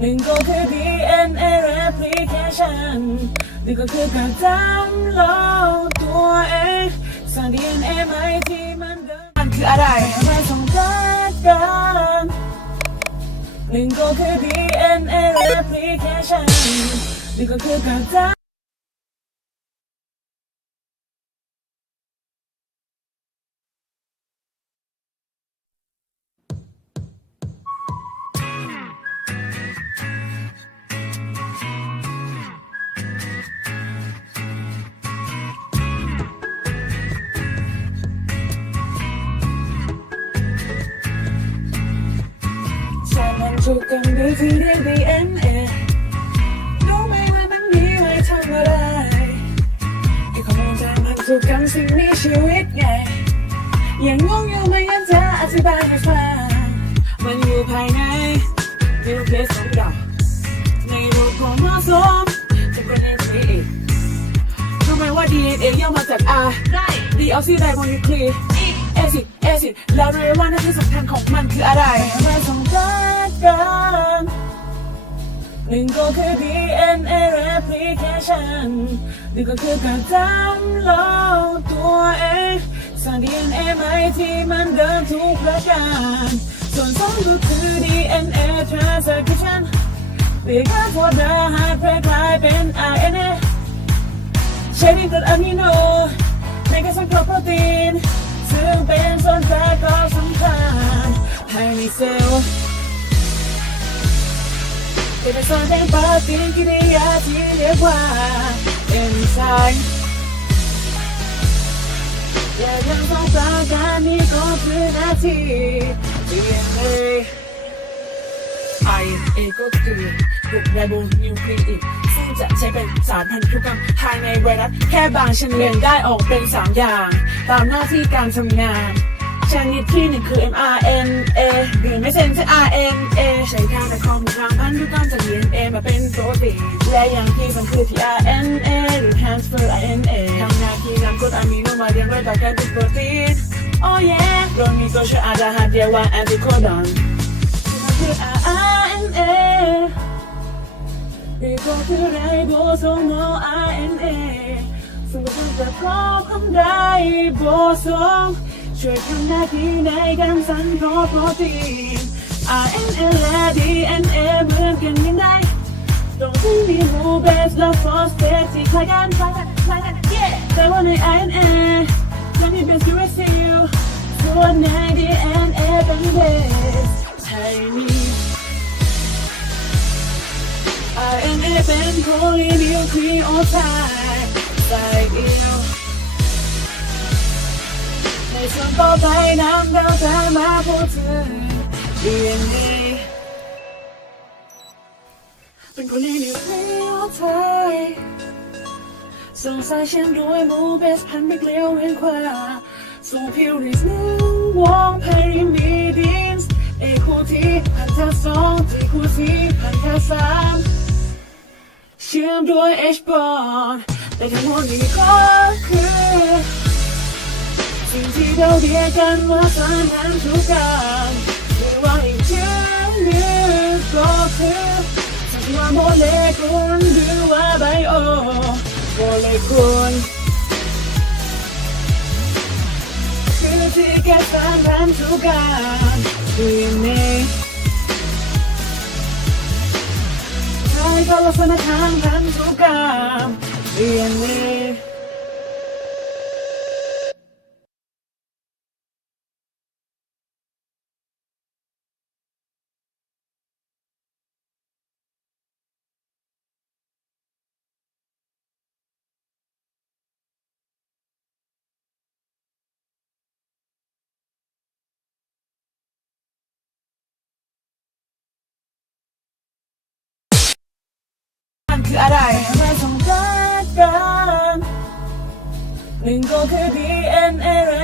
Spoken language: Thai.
หนึ่งก็คือ DNA replication หนึ่งก็คือการจำลองตัวเองสร้าง DNA ใหม่ที่มันเดิมมันคืออะไรไม่ต้องการกันหนึ่งก็คือ DNA replication หนึ่งก็คือการจำ ถูกกันด้วยที่เรียก DNA รู้ไหมว่ามันมีไว้ทำอะไรไอ้ข้อมูลจากมันถูกกันสิ่งมีชีวิตไงยังงงอยู่ไหมยังจะอธิบายให้ฟังมันอยู่ภายในนิวเคลียสของเราในรูปโครโมโซมจะเป็น DNA รู้ไหมว่า DNA ย่อมาจาก R ได้ดีออกซิไดโมนิวคลีเอซิดเอซิดแล้วรู้ว่าหน้าที่สำคัญของมันคืออะไร หนึ่งก็คือ DNA replication หนึ่งก็คือการจำลองตัวเองสร้าง DNA ใหม่ที่มันเดิมทุกประการส่วนสองก็คือ DNA transcription เปลี่ยนการโพดาหารกลายเป็น RNA ใช้ในกรดอะมิโนในการสร้างโปรตีนซึ่งเป็นส่วนประกอบสำคัญ เป็นส่วนแห่งปฏิกิริยาที่เรียกว่าเอนไซม์และทั้งสองประการนี้ก็คือหน้าที่ DNA RNA ก็คือบุกไรโบนิวคลีอิกซึ่งจะใช้เป็นสารพันธุกรรมภายในไวรัสแค่บางชนิดได้ออกเป็น 3 อย่าง ตามหน้าที่การทำงาน ชนิดที่หนึ่งคือ mRNA หรือไม่ใช่ RNA ใช้ค่าแต่ความทางพันธุกรรมจาก DNA มาเป็นโปรตีนและอย่างที่สำคัญคือ tRNA หรือ transfer RNA ทำหน้าที่นำกรดอะมิโนมาเรียงไว้ต่อกันเป็นโปรตีนโอ้เย่โดยมีตัวช่วยอาหารเรียว่าแอนติโคดอนคือ RNA นี่ก็คือไรโบโซโม RNA ซึ่งก็จะครอบคลุมไดโบโซม ช่วยทำหน้าที่ในการสั่งโปรตีน RNA และ DNA เหมือนกันยังไงตรงที่มีรูเบสและฟอสเฟตที่คล้ายกันคล้ายกันคล้ายกัน yeah แต่ว่าใน RNA จะมีเบสยูเรซิลส่วนใน DNA เป็นเบสไทนี่ RNA เป็นโพลีนิวคลีโอไทด์ใส่เอีย ต่อไปน้ำเราจะมาพูดถึง DNA เป็นโพลีนิวคลีโอไทด์ส่งสายเชื่อมด้วยมูเบสพันไม่เกลียวเวียนขวาส่งพิวริสนึ่งวงไพริมีดีนส์เอคูทีพันธะสองทีคูทีพันธะสามเชื่อมด้วย H bond แต่ทั้งหมดนี้ก็คือ สิ่งที่เราเรียกกันว่าสารพันธุกรรมหรือว่าอีกชื่อหนึ่งก็คือสัญญาโมเลกุลหรือว่าไบโอโมเลกุลคือที่แกสารพันธุกรรม DNA ใช้ก็ลักษณะทางพันธุกรรม DNA มัน คืออะไรมาสงกันหนึ่งก็คือ DNA